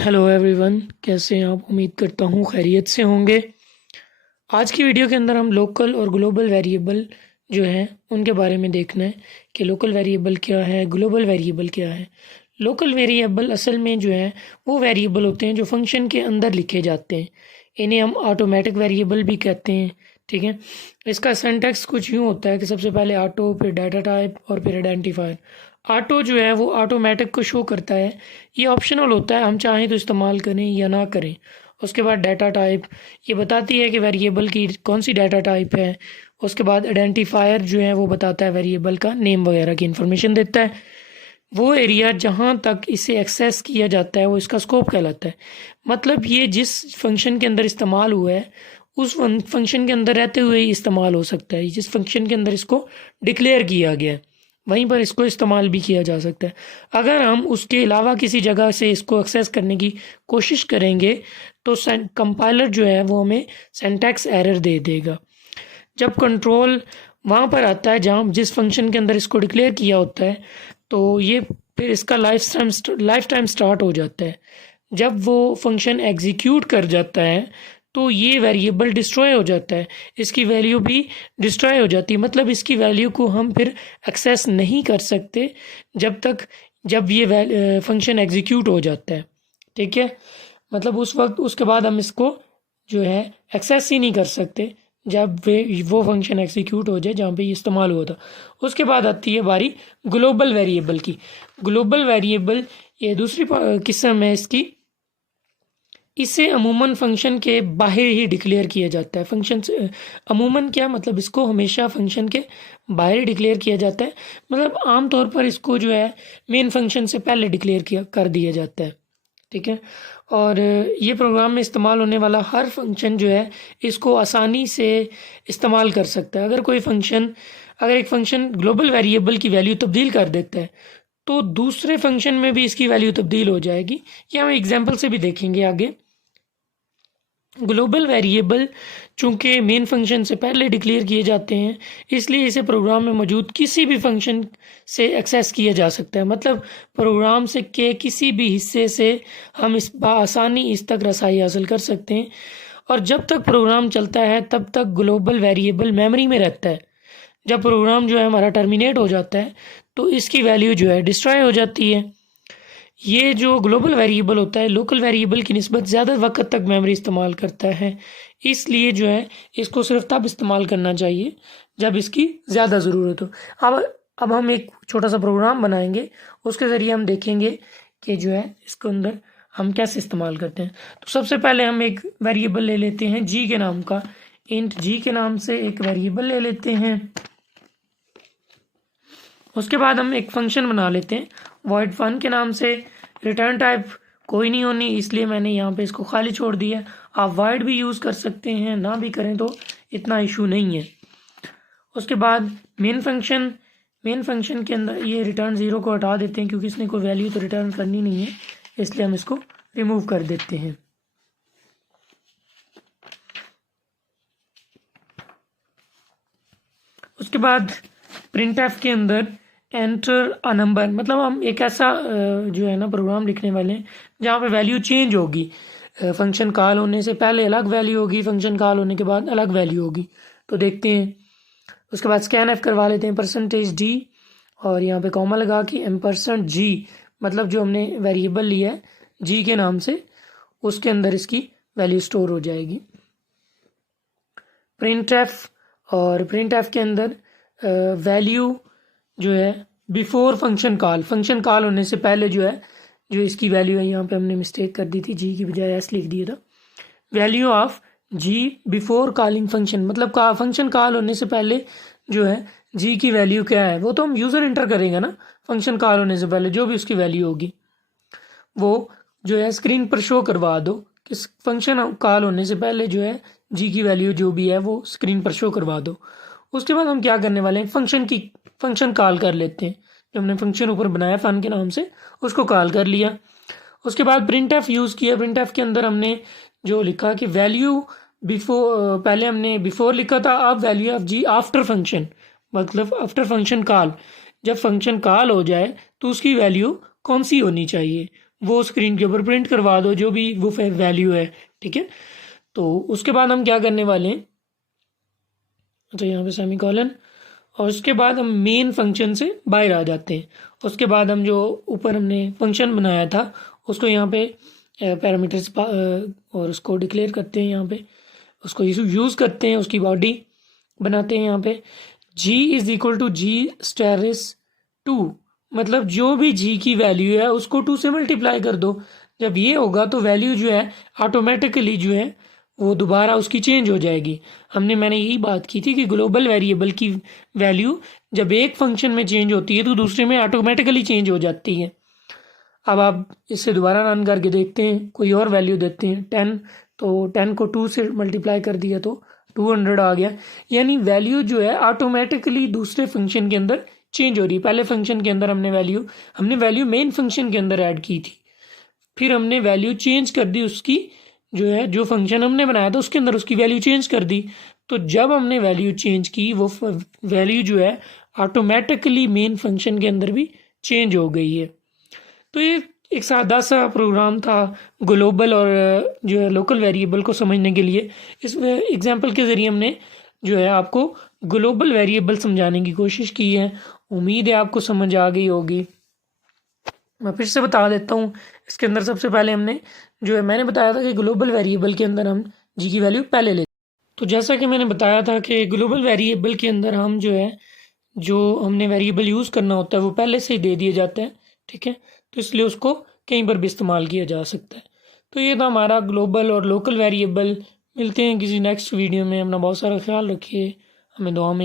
Hello everyone, कैसे हैं आप? उम्मीद करता हूँ खैरियत से होंगे। आज की वीडियो के अंदर हम लोकल और ग्लोबल वेरिएबल जो हैं उनके बारे में देखना है कि लोकल वेरिएबल क्या है, ग्लोबल वेरिएबल क्या है। लोकल वेरिएबल असल में जो है वो वेरिएबल होते हैं जो फंक्शन के अंदर लिखे जाते हैं। इन्हें हम ऑटोमेटिक वेरिएबल भी कहते हैं। ठीक है, इसका सिंटैक्स कुछ यूँ होता है कि सबसे पहले ऑटो, फिर डाटा टाइप और फिर आइडेंटिफायर। ऑटो जो है वो ऑटोमेटिक को शो करता है। ये ऑप्शनल होता है, हम चाहें तो इस्तेमाल करें या ना करें। उसके बाद डाटा टाइप, ये बताती है कि वेरिएबल की कौन सी डाटा टाइप है। उसके बाद आइडेंटिफायर जो है वो बताता है वेरिएबल का नेम वगैरह की इन्फॉर्मेशन देता है। वो एरिया जहाँ तक इसे एक्सेस किया जाता है वो इसका स्कोप कहलाता है। मतलब ये जिस फंक्शन के अंदर इस्तेमाल हुआ है उस फंक्शन के अंदर रहते हुए ही इस्तेमाल हो सकता है। जिस फंक्शन के अंदर इसको डिक्लेयर किया गया है वहीं पर इसको इस्तेमाल भी किया जा सकता है। अगर हम उसके अलावा किसी जगह से इसको एक्सेस करने की कोशिश करेंगे तो कंपाइलर जो है वो हमें सिंटैक्स एरर दे देगा। जब कंट्रोल वहाँ पर आता है जहाँ जिस फंक्शन के अंदर इसको डिक्लेयर किया होता है तो ये फिर इसका लाइफ टाइम स्टार्ट हो जाता है। जब वो फंक्शन एग्जीक्यूट कर जाता है तो ये वेरिएबल डिस्ट्रॉय हो जाता है, इसकी वैल्यू भी डिस्ट्रॉय हो जाती है। मतलब इसकी वैल्यू को हम फिर एक्सेस नहीं कर सकते जब ये फंक्शन एग्जीक्यूट हो जाता है। ठीक है, मतलब उस वक्त उसके बाद हम इसको जो है एक्सेस ही नहीं कर सकते जब वो फंक्शन एग्जीक्यूट हो जाए जहाँ पे ये इस्तेमाल हुआ था। उसके बाद आती है बारी ग्लोबल वेरिएबल की। ग्लोबल वेरिएबल ये दूसरी किस्म है इसकी। इसे अमूमन फंक्शन के बाहर ही डिक्लेयर किया जाता है। फंक्शन से अमूमन क्या मतलब, इसको हमेशा फंक्शन के बाहर ही डिक्लेयर किया जाता है। मतलब आमतौर पर इसको जो है मेन फंक्शन से पहले डिक्लेयर किया कर दिया जाता है। ठीक है, और ये प्रोग्राम में इस्तेमाल होने वाला हर फंक्शन जो है इसको आसानी से इस्तेमाल कर सकता है। अगर एक फंक्शन ग्लोबल वेरिएबल की वैल्यू तब्दील कर देता है तो दूसरे फंक्शन में भी इसकी वैल्यू तब्दील हो जाएगी। ये हम एग्जाम्पल से भी देखेंगे आगे। ग्लोबल वेरिएबल चूंकि मेन फंक्शन से पहले डिक्लेयर किए जाते हैं इसलिए इसे प्रोग्राम में मौजूद किसी भी फंक्शन से एक्सेस किया जा सकता है। मतलब प्रोग्राम से के किसी भी हिस्से से हम इस आसानी इस तक रसाई हासिल कर सकते हैं। और जब तक प्रोग्राम चलता है तब तक ग्लोबल वेरिएबल मेमोरी में रहता है। जब प्रोग्राम जो है हमारा टर्मिनेट हो जाता है तो इसकी वैल्यू जो है डिस्ट्रॉय हो जाती है। ये जो ग्लोबल वेरिएबल होता है लोकल वेरिएबल की निस्बत ज़्यादा वक्त तक मेमोरी इस्तेमाल करता है। इसलिए जो है इसको सिर्फ तब इस्तेमाल करना चाहिए जब इसकी ज़्यादा ज़रूरत हो। अब हम एक छोटा सा प्रोग्राम बनाएंगे, उसके ज़रिए हम देखेंगे कि जो है इसके अंदर हम कैसे इस्तेमाल करते हैं। तो सबसे पहले हम एक वेरिएबल ले लेते हैं जी के नाम का। इंट जी के नाम से एक वेरिएबल ले लेते हैं। उसके बाद हम एक फंक्शन बना लेते हैं वॉइड फन के नाम से। रिटर्न टाइप कोई नहीं होनी, इसलिए मैंने यहाँ पे इसको खाली छोड़ दिया। आप वॉइड भी यूज़ कर सकते हैं, ना भी करें तो इतना इशू नहीं है। उसके बाद मेन फंक्शन के अंदर ये रिटर्न ज़ीरो को हटा देते हैं क्योंकि इसने कोई वैल्यू तो रिटर्न करनी नहीं है, इसलिए हम इसको रिमूव कर देते हैं। उसके बाद प्रिंट एफ के अंदर एंटर अ नंबर, मतलब हम एक ऐसा जो है ना प्रोग्राम लिखने वाले हैं जहाँ पे वैल्यू चेंज होगी। फंक्शन कॉल होने से पहले अलग वैल्यू होगी, फंक्शन कॉल होने के बाद अलग वैल्यू होगी। तो देखते हैं। उसके बाद स्कैन एफ करवा लेते हैं %d और यहाँ पे कॉमा लगा के %g, मतलब जो हमने वेरिएबल लिया है जी के नाम से उसके अंदर इसकी वैल्यू स्टोर हो जाएगी। प्रिंट एफ के अंदर वैल्यू जो है बिफोर फंक्शन कॉल होने से पहले जो है जो इसकी वैल्यू है, यहाँ पे हमने मिस्टेक कर दी थी, जी की बजाय एस लिख दिया था। Value of G before calling function, मतलब फंक्शन कॉल होने से पहले जो है जी की वैल्यू क्या है वो तो हम यूज़र इंटर करेंगे ना। फंक्शन कॉल होने से पहले जो भी उसकी वैल्यू होगी वो जो है स्क्रीन पर शो करवा दो कि फंक्शन कॉल होने से पहले जो है जी की वैल्यू जो भी है वो स्क्रीन पर शो करवा दो। उसके बाद हम क्या करने वाले हैं, फंक्शन कॉल कर लेते हैं। जो हमने फंक्शन ऊपर बनाया फन के नाम से उसको कॉल कर लिया। उसके बाद प्रिंट एफ यूज़ किया। प्रिंट एफ के अंदर हमने जो लिखा कि वैल्यू बिफोर, पहले हमने बिफोर लिखा था, अब value of G after function, मतलब आफ्टर फंक्शन कॉल। जब फंक्शन कॉल हो जाए तो उसकी वैल्यू कौन सी होनी चाहिए वो स्क्रीन के ऊपर प्रिंट करवा दो, जो भी वो वैल्यू है, ठीक है। तो उसके बाद हम क्या करने वाले हैं, तो यहाँ पे सेमीकोलन, और उसके बाद हम मेन फंक्शन से बाहर आ जाते हैं। उसके बाद हम जो ऊपर हमने फंक्शन बनाया था उसको यहाँ पे पैरामीटर्स और उसको डिक्लेयर करते हैं, यहाँ पे उसको यूज़ करते हैं, उसकी बॉडी बनाते हैं। यहाँ पे g इज इक्वल टू जी स्टेरिस 2, मतलब जो भी g की वैल्यू है उसको 2 से मल्टीप्लाई कर दो। जब ये होगा तो वैल्यू जो है ऑटोमेटिकली जो है वो दोबारा उसकी चेंज हो जाएगी। मैंने यही बात की थी कि ग्लोबल वेरिएबल की वैल्यू जब एक फंक्शन में चेंज होती है तो दूसरे में ऑटोमेटिकली चेंज हो जाती है। अब आप इसे दोबारा रन करके देखते हैं, कोई और वैल्यू देते हैं 10, तो 10 को 2 से मल्टीप्लाई कर दिया तो 200 आ गया। यानी वैल्यू जो है ऑटोमेटिकली दूसरे फंक्शन के अंदर चेंज हो रही है। पहले फंक्शन के अंदर हमने वैल्यू मेन फंक्शन के अंदर ऐड की थी, फिर हमने वैल्यू चेंज कर दी उसकी, जो फंक्शन हमने बनाया था उसके अंदर उसकी वैल्यू चेंज कर दी। तो जब हमने वैल्यू चेंज की वो वैल्यू जो है ऑटोमेटिकली मेन फंक्शन के अंदर भी चेंज हो गई है। तो ये एक सादा सा प्रोग्राम था ग्लोबल और जो है लोकल वेरिएबल को समझने के लिए। इस एग्जांपल के ज़रिए हमने जो है आपको ग्लोबल वेरिएबल समझाने की कोशिश की है। उम्मीद है आपको समझ आ गई होगी। मैं फिर से बता देता हूँ, इसके अंदर सबसे पहले मैंने बताया था कि ग्लोबल वेरिएबल के अंदर हम जी की वैल्यू पहले लेते। तो जैसा कि मैंने बताया था कि ग्लोबल वेरिएबल के अंदर हम जो हमने वेरिएबल यूज़ करना होता है वो पहले से ही दे दिए जाते हैं, ठीक है। तो इसलिए उसको कहीं पर भी इस्तेमाल किया जा सकता है। तो ये था हमारा ग्लोबल और लोकल वेरिएबल। मिलते हैं किसी नेक्स्ट वीडियो में। अपना बहुत सारा ख्याल रखिए, हमें दुआ में